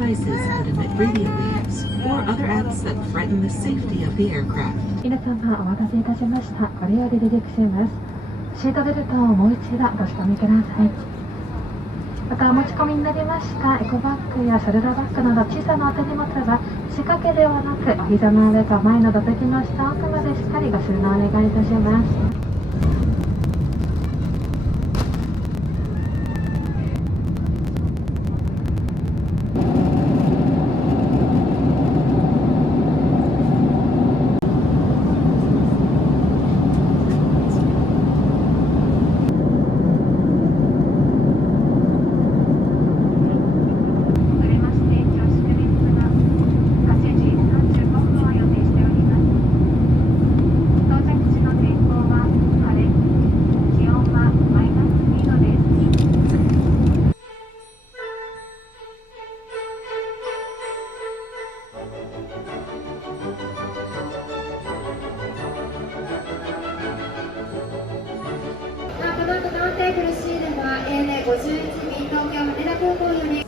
devices that emit radio waves or other acts that threaten the safety of the aircraft. 皆様お待たせいたしました。これより離陸します。シートベルトをもう一度ご仕込みください。またお持ち込みになりましたエコバッグやショルダーバッグなど小さなお手荷物は仕掛けではなくお膝の上か前などときました奥までしっかりご収納お願いいたします。この後、南テーブル C では ANA 51便東京羽田空港より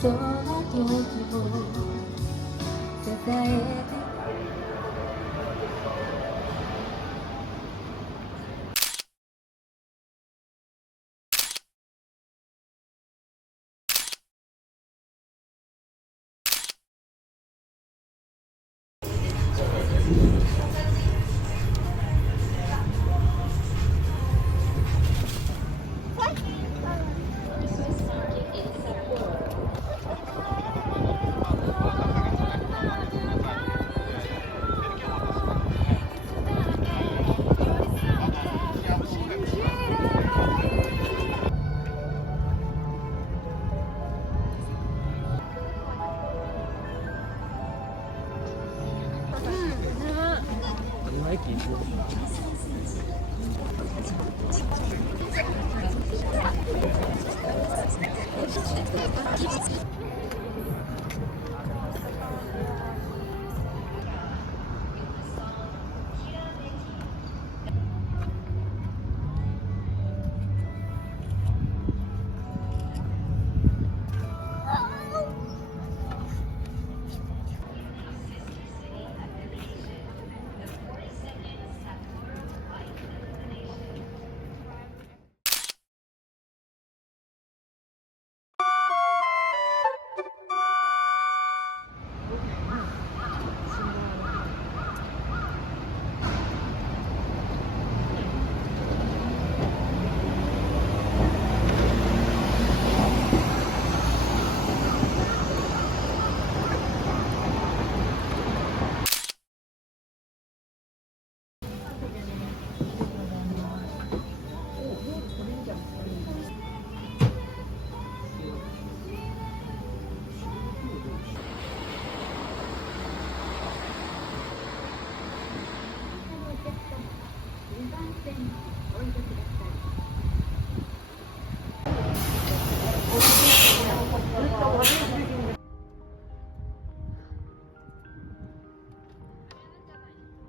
その時も支えて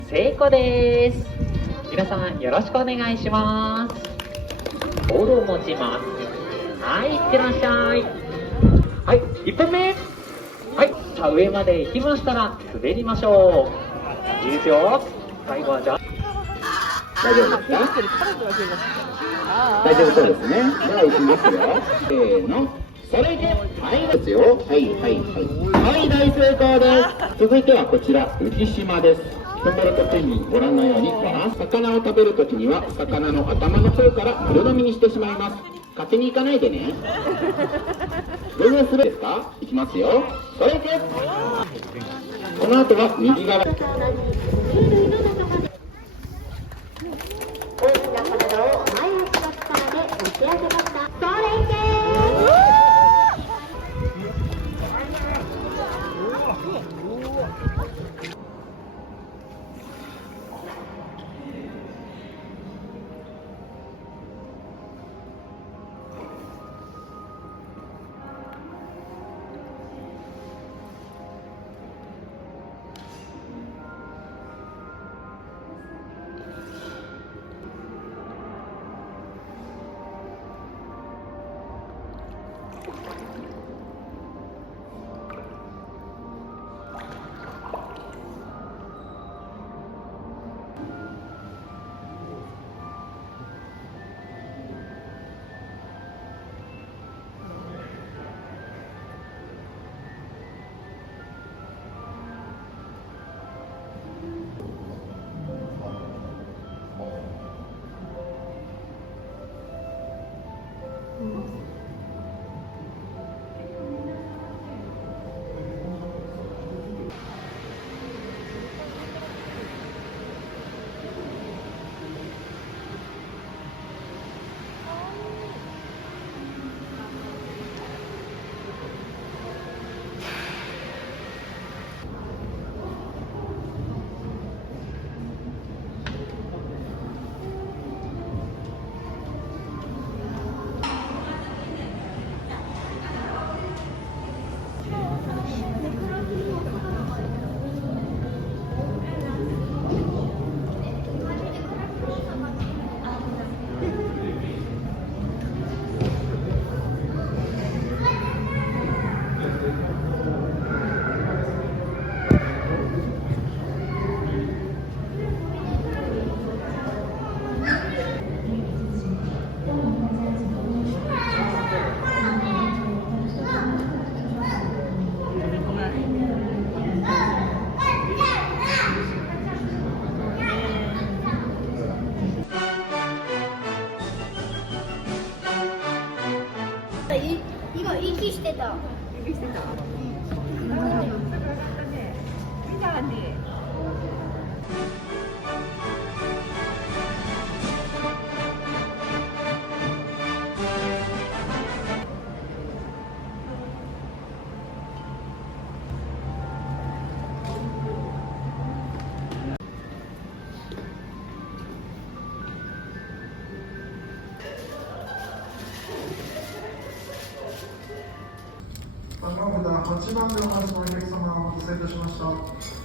成功です。皆さんよろしくお願いします。ボールを持ちます。はい、いってらっしゃい。はい、1本目。はい、さあ上まで行きましたら滑りましょう。いいですよ。最後はじゃあ。大丈夫ですか？大丈夫そうですね。では行きますよ。せーの。それで、はいですよ。はいはいはい。はい、大成功です。続いてはこちら、浮島です。ところと手にご覧のように、魚を食べるときには、魚の頭の方から丸飲みにしてしまいます。勝手に行かないでね。どれするですか？いきますよ。それで、この後は右側。大きな体を前足の力で持ち上げました。それいけ8番目お待ちのお客様、お待たせいたしました。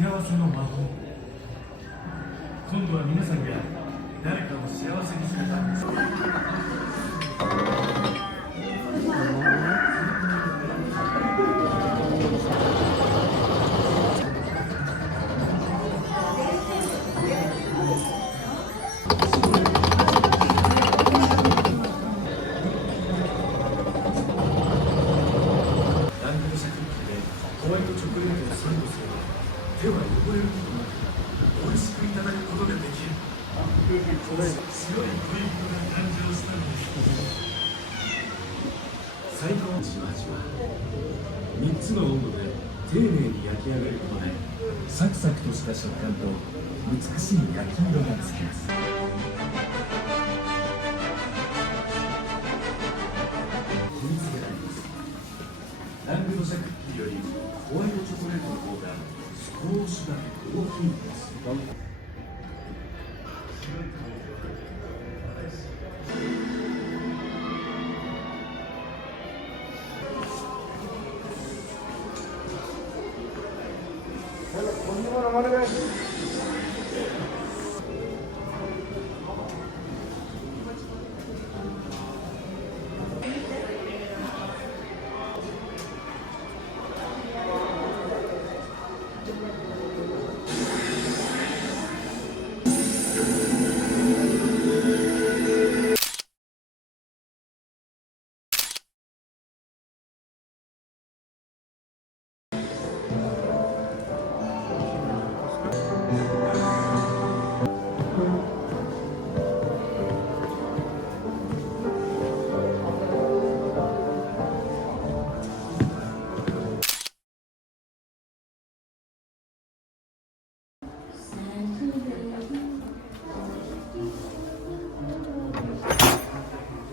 幸せの魔法。今度は皆さんが誰かを幸せにするためです。ラングル社クッキーでホワイトチョコレートをサンドすれば手は汚れることなく美味しくいただくことができる。白い恋人が誕生したのです。最高のじわじわ3つの温度で丁寧に焼き上がることでサクサクとした食感と美しい焼き色がつきます。秘密があります。ラングドシャクッキーよりホワイトチョコレートの方が少しだけ大きいんです。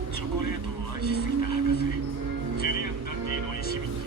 チョコレートを愛しすぎた博士、ジュリアン・ダンディの石引きです。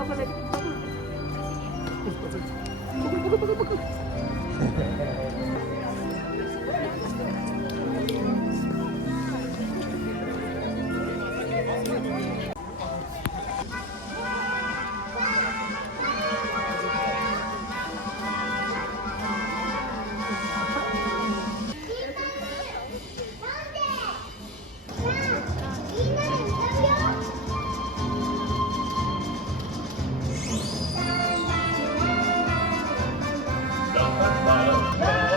ラッパッパ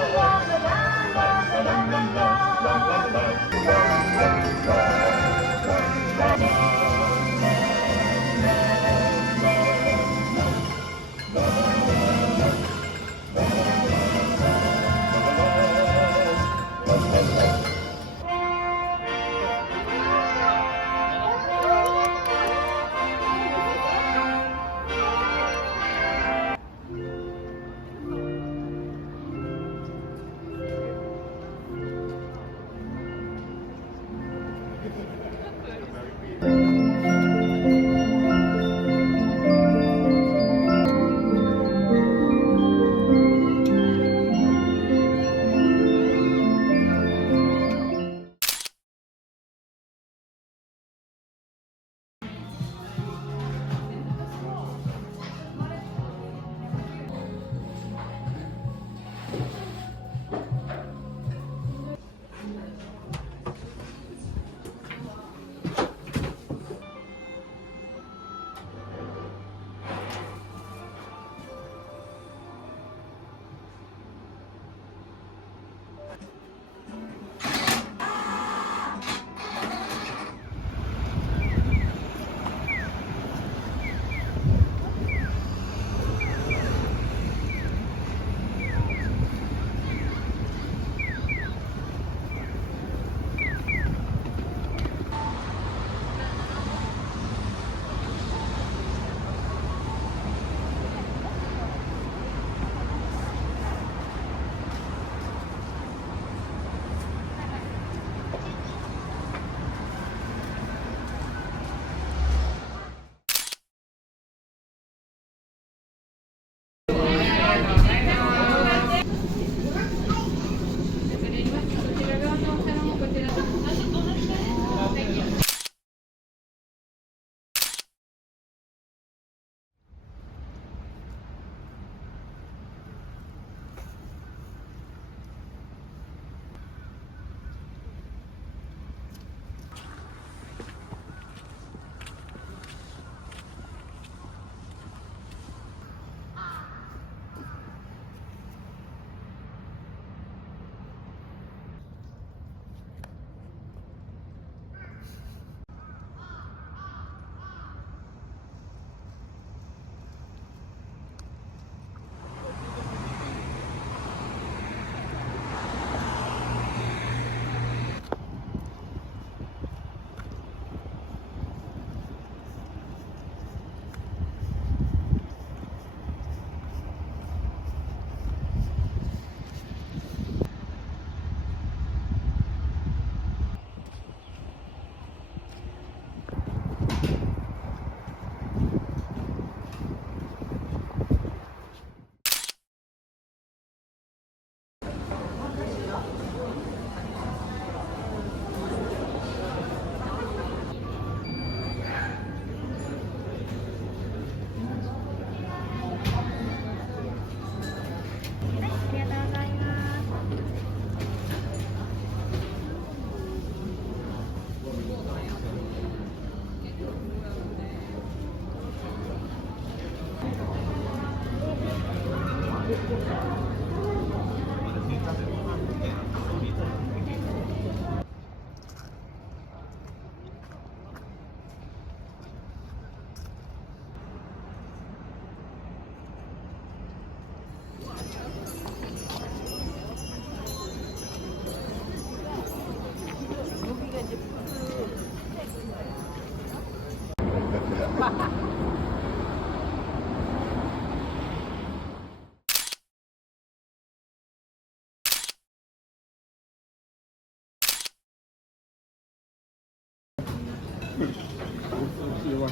さ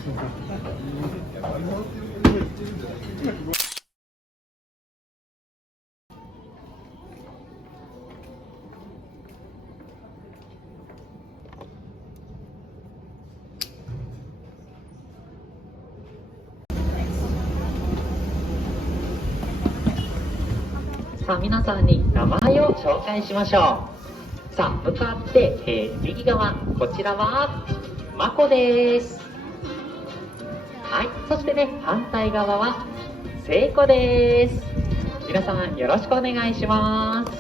あ皆さんに名前を紹介しましょう。さあ向かって、右側、こちらはまこです。はい、そしてね反対側はせいこです。皆さんよろしくお願いします。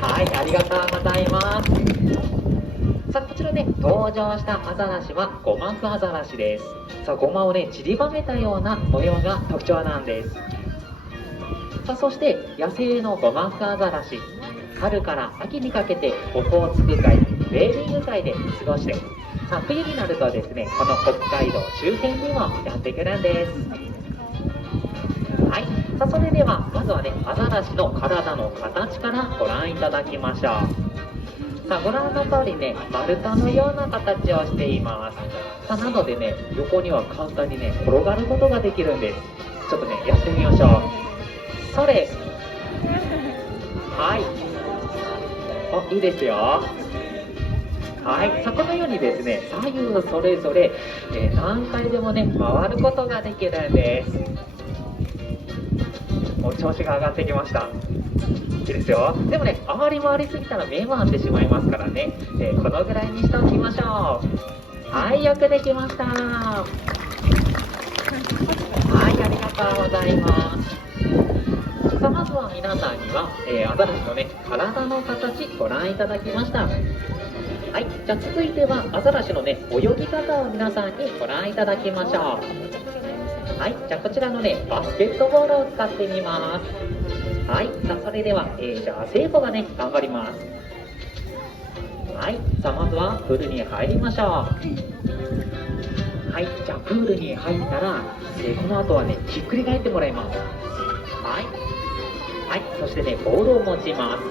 はい、ありがとうございます。さあこちらね登場したアザラシはゴマフアザラシです。さあゴマをね散りばめたような模様が特徴なんです。さあそして野生のゴマフアザラシ、春から秋にかけてオホーツク海、ウェーリング海で過ごして、さあ冬になるとですねこの北海道周辺にもやってくるんです。はい、さあそれではまずはねアザラシの体の形からご覧いただきましょう。さあご覧の通りね丸太のような形をしています。さあなのでね横には簡単にね転がることができるんです。ちょっとねやってみましょう。それ、はい、いいですよ。はい、さあこのようにですね左右それぞれ、何回でもね回ることができるんです。もう調子が上がってきました。いいですよ。でもねあまり回りすぎたら目回ってしまいますからね、このぐらいにしておきましょう。はい、よくできました。はい、ありがとうございます。さあまずは皆さんには、アザラシのね体の形ご覧いただきました。はい、じゃあ続いてはアザラシのね泳ぎ方を皆さんにご覧いただきましょう。はい、じゃあこちらのねバスケットボールを使ってみます。はい、さあそれでは、じゃあ聖子がね頑張ります。はい、さあまずはプールに入りましょう。はい、じゃあプールに入ったら、この後はねひっくり返ってもらいます。はい、はい、そしてねボールを持ちます。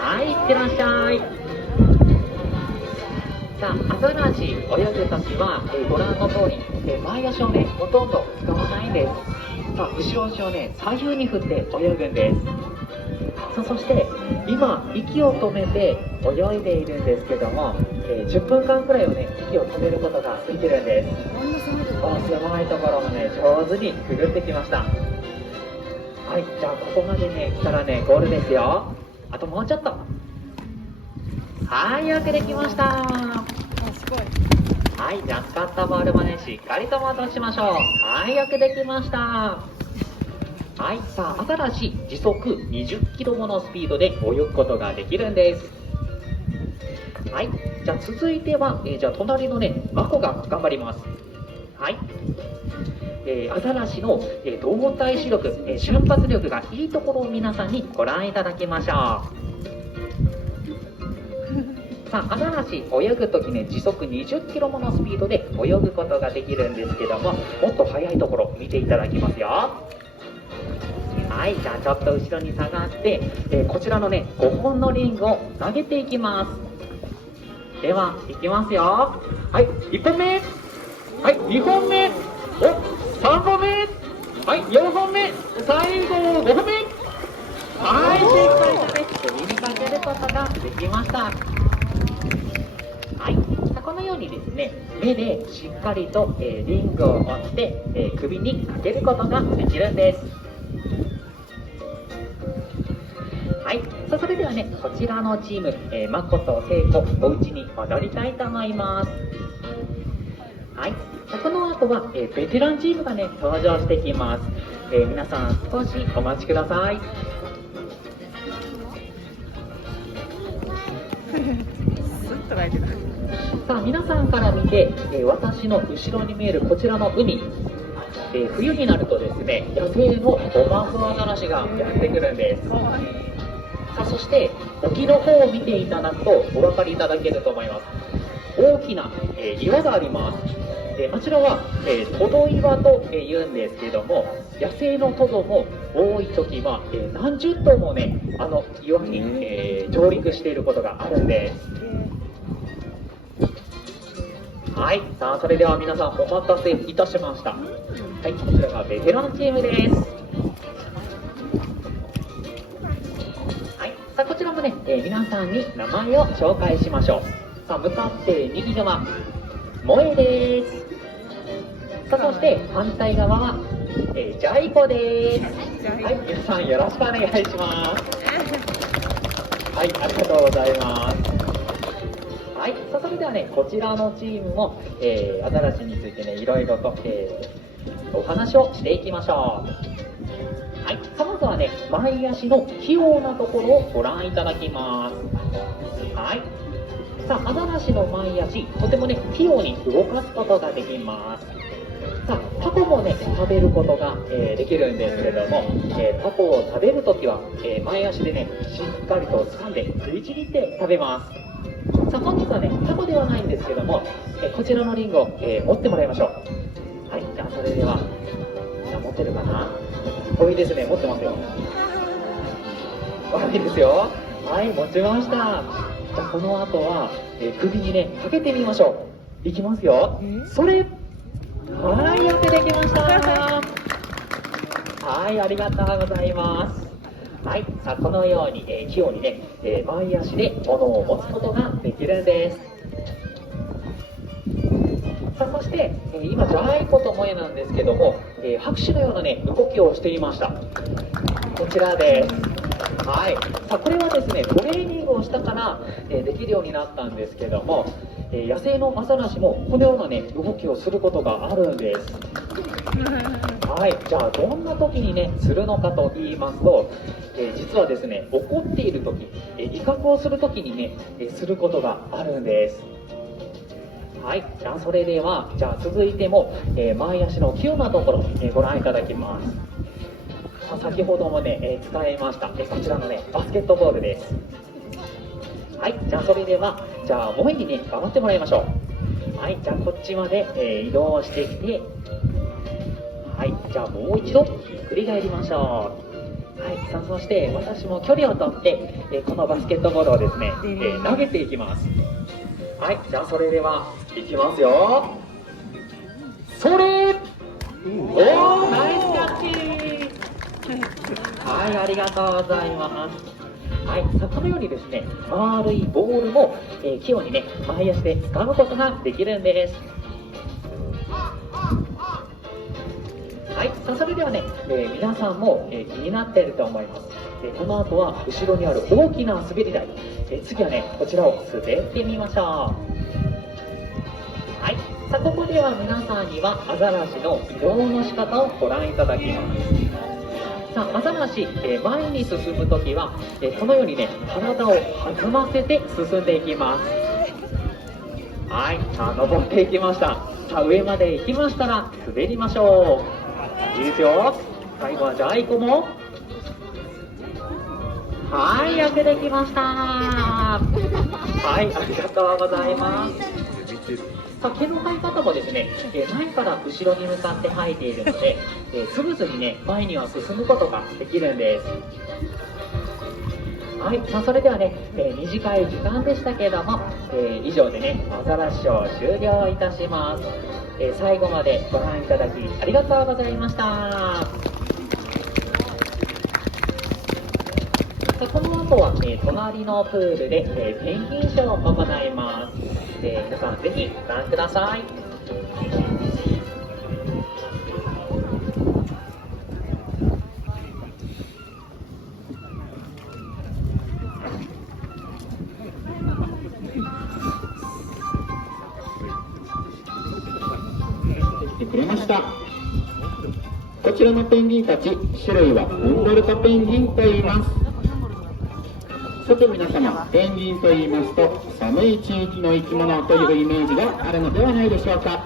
はい、いってらっしゃい。さあアザラシ泳ぐときは、ご覧の通り、前足をねほとんど使わないんです。さあ後ろ足をね左右に振って泳ぐんです。さあそして今息を止めて泳いでいるんですけども、10分間くらいはね息を止めることができるんです。狭いところもね上手にくぐってきました。はい、じゃあここまでね来たらねゴールですよ。あともうちょっと。はい、よくできました。はい、じゃあ使ったボールもねしっかりと戻しましょう。はい、よくできました。はい、さあアザラシ時速20キロものスピードで泳ぐことができるんです。はい、じゃあ続いては、じゃあ隣のねマコが頑張ります。はい、アザラシの、動体視力、瞬発力がいいところを皆さんにご覧いただきましょう。さあアザラシ泳ぐときね時速20キロものスピードで泳ぐことができるんですけども、もっと速いところ見ていただきますよ。はい、じゃあちょっと後ろに下がって、こちらのね5本のリングを投げていきます。ではいきますよ。はい、1本目、はい、2本目、3本目、はい、4本目、最後5本目。はい、正解です。首にかけることができました。はい、このようにですね目でしっかりと、リングを持って、首にかけることができるんです。はい、さあそれではねこちらのチーム、まことせいこお家に戻りたいと思います。はい、この後は、ベテランチームがね登場してきます。皆さん少しお待ちください。さあ皆さんから見て、私の後ろに見えるこちらの海、冬になるとですね野生のゴマフアザラシがやってくるんです。さあそして沖の方を見ていただくとお分かりいただけると思います。大きな、岩があります。あちらは、トド岩と言うんですけども、野生のトドも多い時は、何十頭もねあの岩に、上陸していることがあるんです。はい、さあそれでは皆さんお待たせいたしました。はい、こちらがベテランチームです。はい、さあこちらもね、皆さんに名前を紹介しましょう。さあ向かって右側、萌えです。さあそして反対側は、ジャイコです。はい、皆さんよろしくお願いします。はい、ありがとうございます。はい、さあそれではね、こちらのチームも、アザラシについてね、いろいろと、お話をしていきましょう。はい、さあまずはね、前足の器用なところをご覧いただきます。はい、さあアザラシの前足、とてもね、器用に動かすことができます。さあタコもね、食べることが、できるんですけども、タコを食べるときは、前足でね、しっかりと掴んで食いちぎって食べます。さあ本日はね、タコではないんですけども、こちらのリングを、持ってもらいましょう。はい、じゃあそれでは、じゃあ持ってるかな。こいいですね、持ってますよ。悪いですよ。はい、持ちました。じゃあこの後は、首にね、かけてみましょう。いきますよ。それ。はい、よくできました。はい、ありがとうございます。はい、さあこのように、器用にね、前足で物を持つことができるんです。さあそして、今ジャイコと萌えなんですけども、拍手のようなね動きをしていました。こちらです。はい、さあこれはですね、トレーニングをしたから、できるようになったんですけども、野生のアザラシもこのようなね動きをすることがあるんです。はい、じゃあどんな時にねするのかと言いますと、実はですね、怒っている時、威嚇をする時にね、することがあるんです。はい、じゃあそれでは、じゃあ続いても、前足の器用なところ、ご覧いただきます。さあ先ほどもね、使いました、こちらのねバスケットボールです。はい、じゃあそれでは、じゃあ萌えにね頑張ってもらいましょう。はい、じゃあこっちまで、移動してきて、はい、じゃあもう一度振り返りましょう。はい、さあそして私も距離を取って、このバスケットボールをですね、投げていきます。はい、じゃあそれではいきますよ。それ、おー、ナイスキャッチ。はい、ありがとうございます。はい、さあこのようにですね、丸いボールも、器用にね前足で掴むことができるんです。はい、さあそれではね、皆さんも、気になっていると思います。この後は後ろにある大きな滑り台、次はねこちらを滑ってみましょう。はい、さあここでは皆さんにはアザラシの移動の仕方をご覧いただきます。さあアザラシ、前に進むときは、このようにね体を弾ませて進んでいきます。はい、さあ登っていきました。さあ上まで行きましたら滑りましょう。いいですよ。最後はジャイコも、はい、よくできました。はい、ありがとうございます。さあ毛の生え方もですね、前から後ろに向かって生えているので、スムーズにね前には進むことができるんです。はい、さあそれではね、短い時間でしたけれども、以上でねアザラシショー終了いたします。最後までご覧いただきありがとうございました。さあこの後は、隣のプールで、ペンギンショーを行います。皆さんぜひご覧ください。来てくれました。こちらのペンギンたち、種類はフンボルトペンギンと言います。さて皆様、ペンギンと言いますと寒い地域の生き物というイメージがあるのではないでしょうか。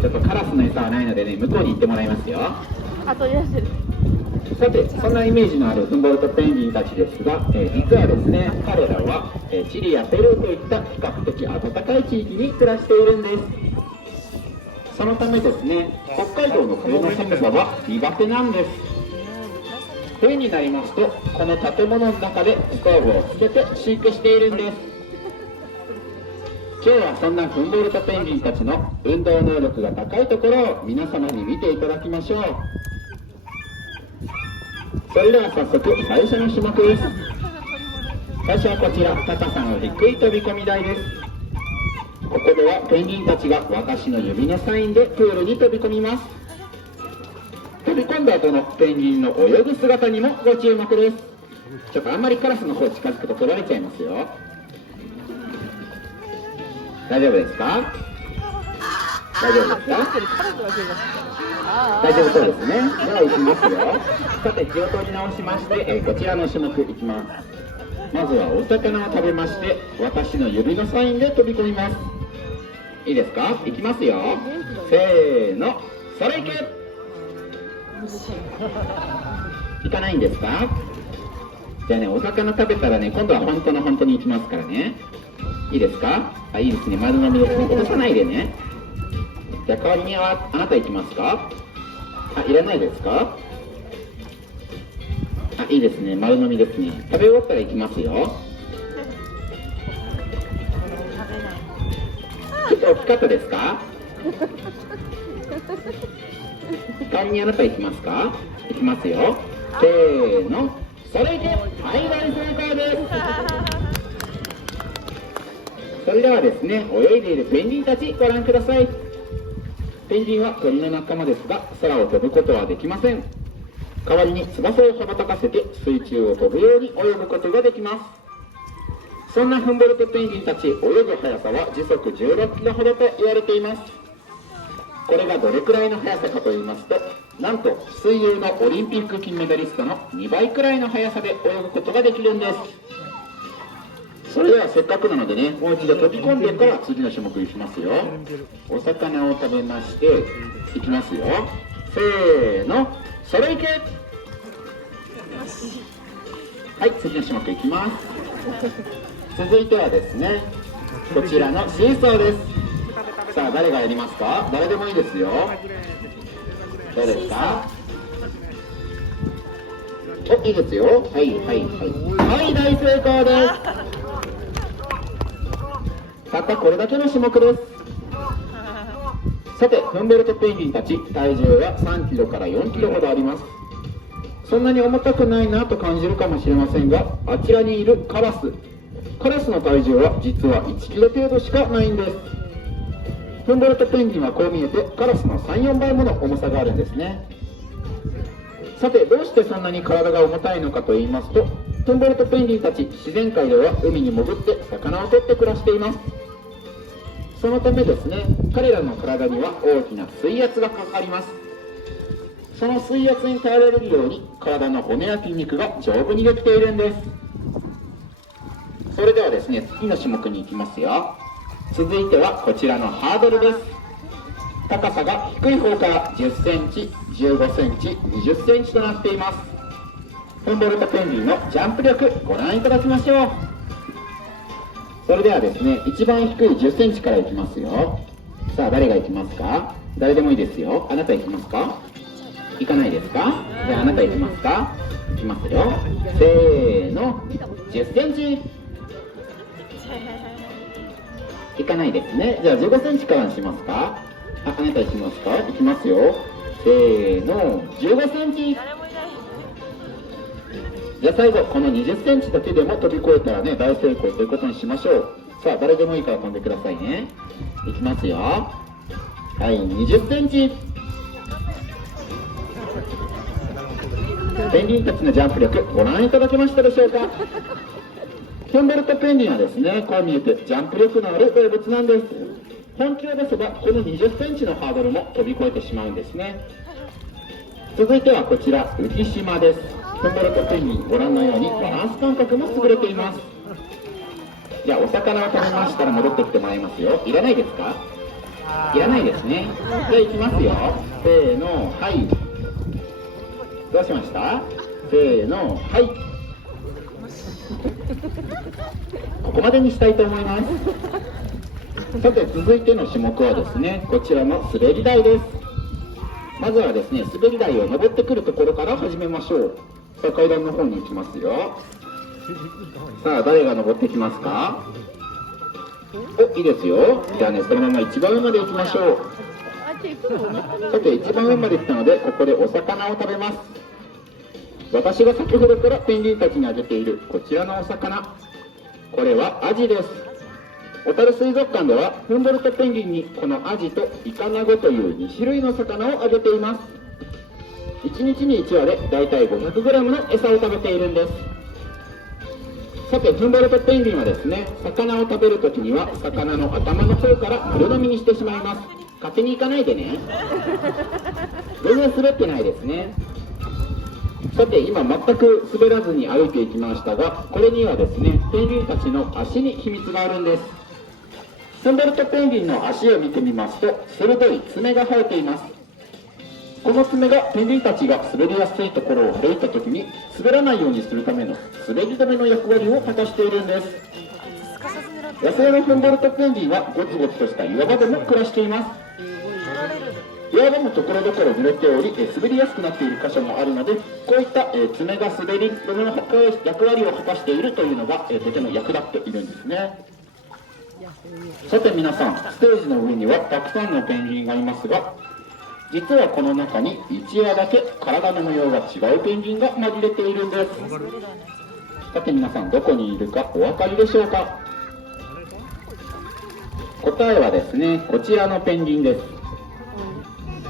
ちょっとカラスの餌はないのでね、向こうに行ってもらいますよ。さて、そんなイメージのあるフンボルトペンギンたちですが、実はですね、彼らは、チリやペルーといった比較的暖かい地域に暮らしているんです。そのためですね、北海道の冬の寒さは苦手なんです。冬になりますと、この建物の中でストーブをつけて飼育しているんです。今日はそんなフンボルトペンギンたちの運動能力が高いところを皆様に見ていただきましょう。それでは早速最初の種目です。最初はこちら、高さの低い飛び込み台です。ここではペンギンたちが私の指のサインでプールに飛び込みます。飛び込んだ後のペンギンの泳ぐ姿にもご注目です。ちょっとあんまりカラスの方近づくと取られちゃいますよ。大丈夫ですか？大丈夫ですか？大丈夫そうですね。では行きますよ。さて気を取り直しまして、こちらの種目いきます。まずはお魚を食べまして私の指のサインで飛び込みます。いいですか？いきますよ。せーの、それいけ。いかないんですか？じゃあね、お魚食べたらね、今度は本当に行きますからね。いいですか？あ、いいですね。丸飲みですね。落とさないでね。じゃあ代わりにあなた行きますか？あ、いらないですか？あ、いいですね。丸飲みですね。食べ終わったら行きますよ。ちょっと大きかったですか？代わりにあなた行きますか？行きますよ。せーの、それいけ。はい、大成功です。それではですね、泳いでいるペンギンたちご覧ください。ペンギンは鳥の仲間ですが、空を飛ぶことはできません。代わりに翼を羽ばたかせて水中を飛ぶように泳ぐことができます。そんなフンボルトペンギンたち、泳ぐ速さは時速16キロほどと言われています。これがどれくらいの速さかと言いますと、なんと水泳のオリンピック金メダリストの2倍くらいの速さで泳ぐことができるんです。それではせっかくなのでね、もう一度飛び込んでから次の種目いきますよ。お魚を食べましていきますよ。せーの、それいけ。はい、次の種目いきます。続いてはですね、こちらのシーソーです。さあ、誰がやりますか？誰でもいいですよ。誰ですか？お、いいですよ。はい、大成功です。たったこれだけの種目です。さて、フンボルトペンギンたち、体重は3キロから4キロほどあります。そんなに重たくないなと感じるかもしれませんが、あちらにいるカラスの体重は実は1キロ程度しかないんです。フンボルトペンギンはこう見えてカラスの 3,4 倍もの重さがあるんですね。さて、どうしてそんなに体が重たいのかと言いますと、フンボルトペンギンたち、自然界では海に潜って魚を取って暮らしています。そのためですね、彼らの体には大きな水圧がかかります。その水圧に耐えられるように体の骨や筋肉が丈夫にできているんです。それではですね、次の種目に行きますよ。続いてはこちらのハードルです。高さが低い方から10センチ、15センチ、20センチとなっています。フンボルトペンギンのジャンプ力ご覧いただきましょう。それではですね、一番低い10センチからいきますよ。さあ、誰が行きますか？誰でもいいですよ。あなた行きますか？行かないですか？じゃああなた行きますか？行きますよ。せーの、10センチ。行かないですね。じゃあ15センチからにしますか？あなた行きますか？行きますよ。せーの、15センチ。じゃあ最後、この20センチだけでも飛び越えたらね、大成功ということにしましょう。さあ、誰でもいいから飛んでくださいね。いきますよ。はい、20センチ。ペンギンたちのジャンプ力、ご覧いただけましたでしょうか？フンボルトペンギンはですね、こう見えてジャンプ力のある動物なんです。本気を出せば、この20センチのハードルも飛び越えてしまうんですね。続いてはこちら、浮島です。フンボルトペンギン、ご覧のようにバランス感覚も優れています。じゃあお魚を食べましたら戻ってきてもらいますよ。いらないですか？いらないですね。じゃあ行きますよ。せーの、はい。どうしました？せーの、はい。ここまでにしたいと思います。さて、続いての種目はですね、こちらの滑り台です。まずはですね、滑り台を登ってくるところから始めましょう。さあ、階段の方に行きますよ。さあ、誰が登ってきますか？お、いいですよ。じゃあね、そのまま一番上まで行きましょう。さて、一番上まで来たので、ここでお魚を食べます。私が先ほどからペンギンたちにあげているこちらのお魚、これはアジです。小樽水族館ではフンボルトペンギンにこのアジとイカナゴという2種類の魚をあげています。1日に1羽でだいたい 500g の餌を食べているんです。さて、フンボルトペンギンはですね、魚を食べるときには魚の頭の方から丸飲みにしてしまいます。勝手に行かないでね。全然滑ってないですね。さて、今全く滑らずに歩いていきましたが、これにはですね、ペンギンたちの足に秘密があるんです。フンボルトペンギンの足を見てみますと、鋭い爪が生えています。この爪がペンギンたちが滑りやすいところを歩いた時に滑らないようにするための滑り止めの役割を果たしているんです。野生のフンボルトペンギンはゴツゴツとした岩場でも暮らしています。岩場もところどころ濡れており、滑りやすくなっている箇所もあるので、こういった爪が滑り止めの役割を果たしているというのがとても役立っているんですね。さて皆さん、ステージの上にはたくさんのペンギンがいますが、実はこの中に1羽だけ体の模様が違うペンギンが紛れているんです。さて皆さん、どこにいるかお分かりでしょうか？答えはですね、こちらのペンギンです。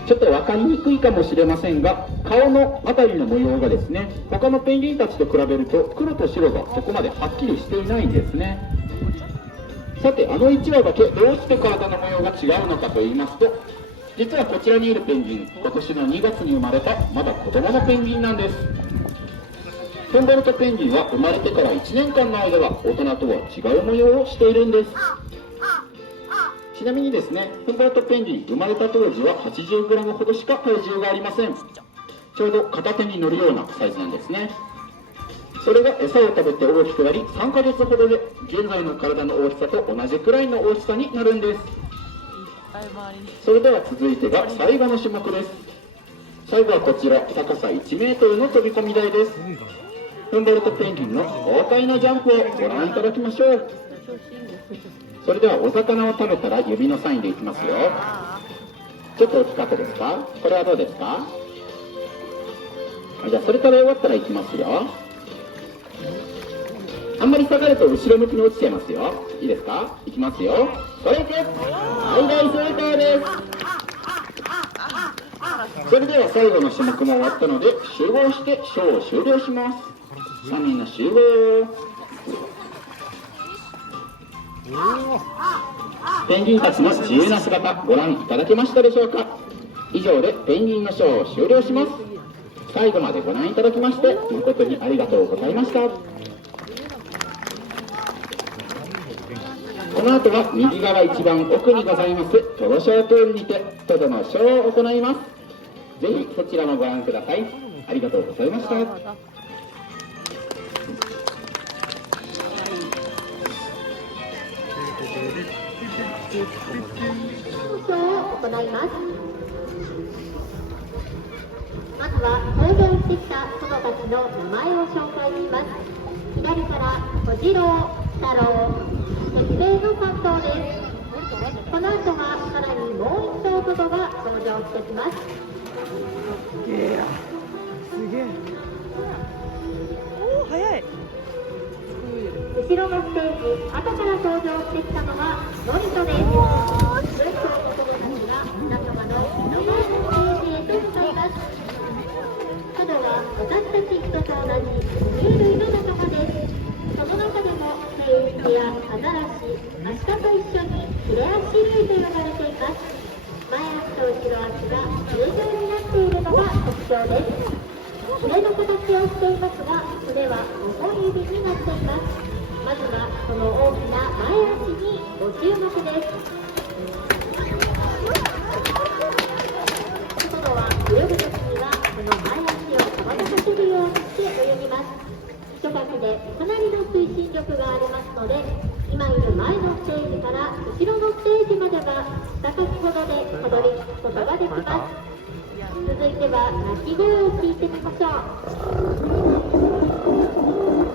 ちょっと分かりにくいかもしれませんが、顔のあたりの模様がですね、他のペンギンたちと比べると黒と白がそこまではっきりしていないんですね。さて、あの1羽だけどうして体の模様が違うのかと言いますと、実はこちらにいるペンギン、今年の2月に生まれたまだ子供のペンギンなんです。フンボルトペンギンは生まれてから1年間の間は大人とは違う模様をしているんです。ちなみにですね、フンボルトペンギン生まれた当時は 80g ほどしか体重がありません。ちょうど片手に乗るようなサイズなんですね。それが餌を食べて大きくなり、3ヶ月ほどで現在の体の大きさと同じくらいの大きさになるんです。それでは続いてが最後の種目です。最後はこちら、高さ 1m の飛び込み台です。フンボルトペンギンの豪快なジャンプをご覧いただきましょう。それではお魚を食べたら指のサインでいきますよ。ちょっと大きかったですか？これはどうですか？じゃあそれ食べ終わったらいきますよ。あんまり下がると後ろ向きに落ちちゃいますよ。いいですか？いきますよ。それではい大成功です。それでは最後の種目も終わったので集合してショーを終了します。さあみんな集合。ペンギンたちの自由な姿ご覧いただけましたでしょうか？以上でペンギンのショーを終了します。最後までご覧いただきまして誠にありがとうございました。この後は右側一番奥にございますトドショープールにてトドのショーを行います。ぜひそちらもご覧ください。ありがとうございました。ショーを行います。まずは登場してきたトドたちの名前を紹介します。左から小次郎、太郎、鉄兵の3頭です。この後はさらにもう1頭トドが登場してきます。すげえ。おお、早い。後ろのステージ、後から登場してきたのはノリトです。文章の子供たちが皆様の目の前のステージへと向かいます。トドは私たち人と同じ哺乳類の仲間です。その中でもセイウチやアザラシ、アシカと一緒にヒレアシ類と呼ばれています。前足と後ろ足がヒレ状になっているのが特徴です。ヒレの形をしていますが、腕は5本指になっています。まずはその大きな前足にご注目です。トドは泳ぐときにはその前足を羽ばたかせるようにして泳ぎます。一かきでかなりの推進力がありますので、今いる前のステージから後ろのステージまでは2かきほどでたどり着くことができます。続いては鳴き声を聞いてみましょう。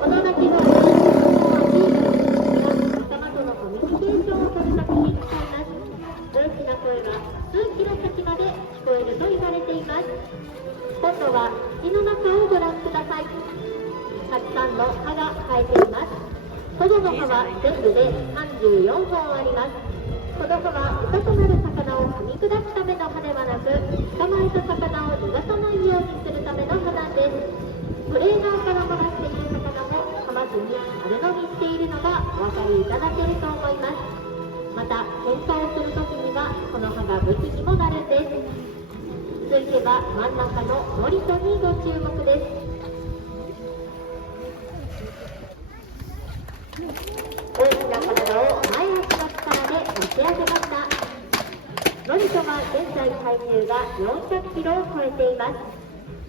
この鳴き声は仲間とのコミュニケーションを間の歯が生えています。トドの歯は全部で34本あります。この歯は餌となる魚を噛み砕くための歯ではなく、捕まえた魚を逃がさないようにするための歯なんです。トレーナーからもらっている魚も噛まずに丸飲みしているのがお分かりいただけると思います。また喧嘩をするときにはこの歯が武器にもなるんです。続いては真ん中のノリトにご注目です。大きな体を前足の力で持ち上げました。ノリトは現在体重が400キロを超えています。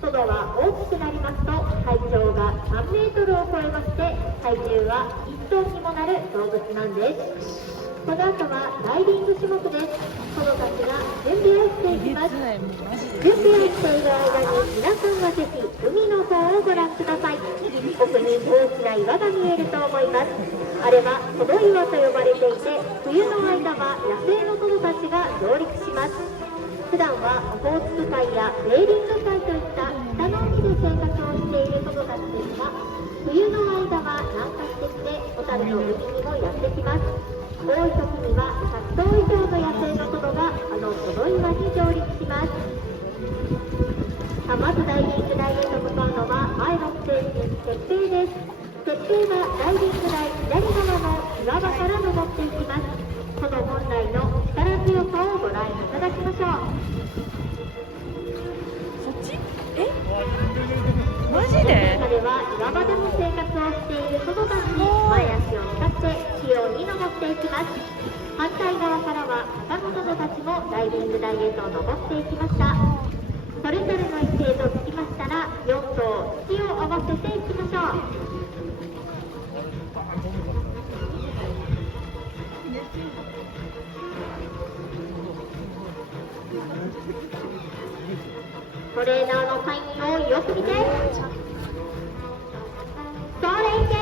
トドは大きくなりますと体長が3メートルを超えまして、体重は1トンにもなる動物なんです。この後はダイビング種目です。トドたちが準備をしていきます。準備をしている間に皆さんはぜひ海の方をご覧ください。奥に大きな岩が見えると思います。あれはトド岩と呼ばれていて、冬の間は野生のトドたちが上陸します。普段はオホーツク海やベーリング海といった北の海で生活をしているトドたちですが、冬の間は南下してきて小樽の海にもやってきます。多い時には100頭以上の野生のトドがトド岩に上陸します。まずダイビング台へと向かうのは前のステージ、設定です。設定はダイビング台左側の岩場から登っていきます。トド本来の力強さをご覧いただきましょう。そっち？マジで？彼は岩場でも生活をしているトドたちに前足を使って器用に登っていきます。反対側からは他のトドたちもダイビング台へと登っていきました。それぞれの位置へと着きましたら、4頭土を合わせていきましょう。トレーナーのサインをよく見て。それいけー。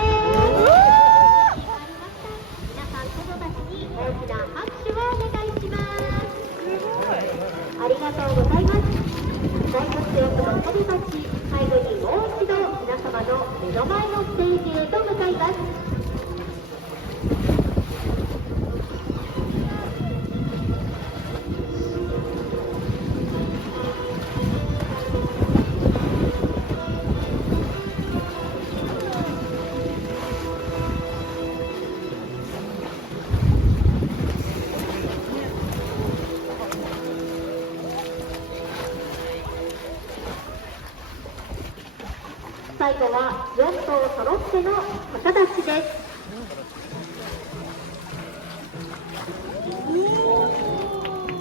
皆さんトドたちに大きな拍手をお願いします。ありがとうございます。大活躍のトドたち、最後にもう一度皆様の目の前のステージへと向かいます。最後は4頭揃っての逆立ちです。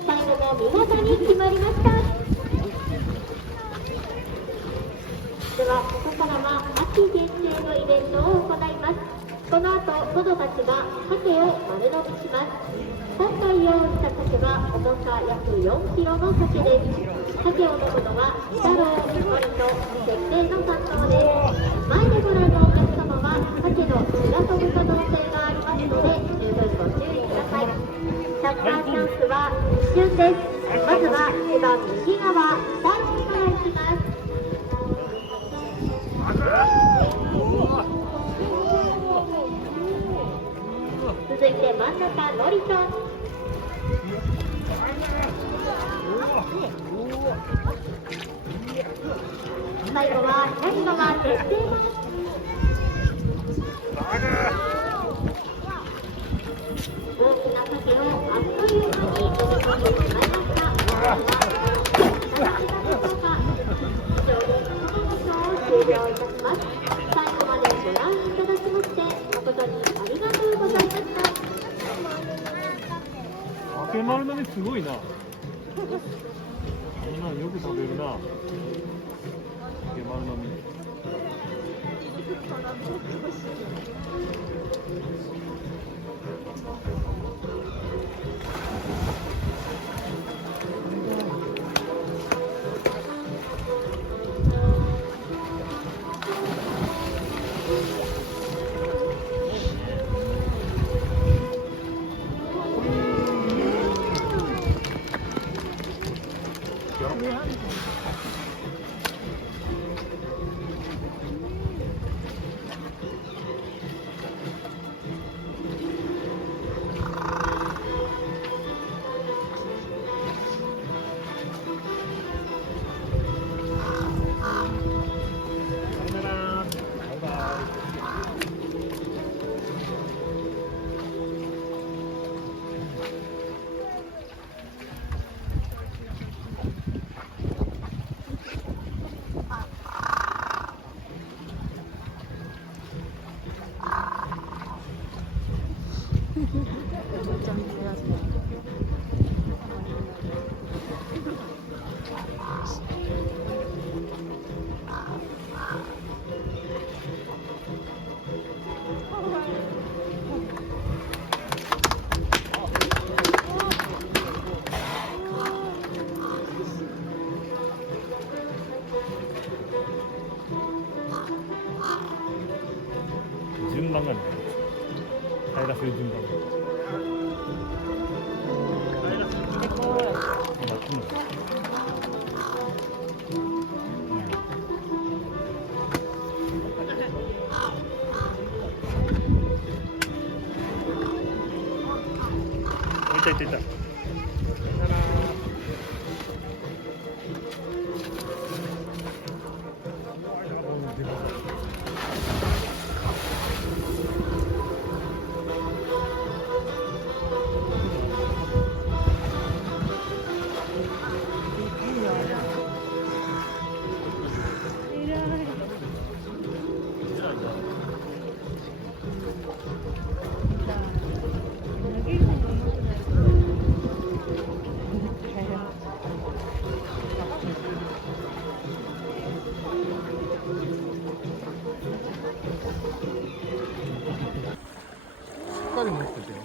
最後も見事に決まりました。ではここからは秋限定のイベントを行います。この後トドたちが鮭を丸飲みします。今回用意した鮭は重さ約4キロの鮭です。鮭を飲むのは太郎、ノリと設定の担当です。前でご覧のお客様は鮭の血が飛ぶ可能性がありますので十分ご注意ください。シャッターチャンスは一瞬です。まずは一番右側、大地から行きます。続いて真ん中、ノリと最後は左側、設定です。大きな鮭をあっという間に飲み込んでしまいました。以上でこの放送を終了いたします。最後までご覧いただきまして誠にありがとうございました。鮭丸飲みすごいな。みんなよく食べるな。鮭丸飲み。順番がね、平らする順番が。いたいたいた。光もつけてる。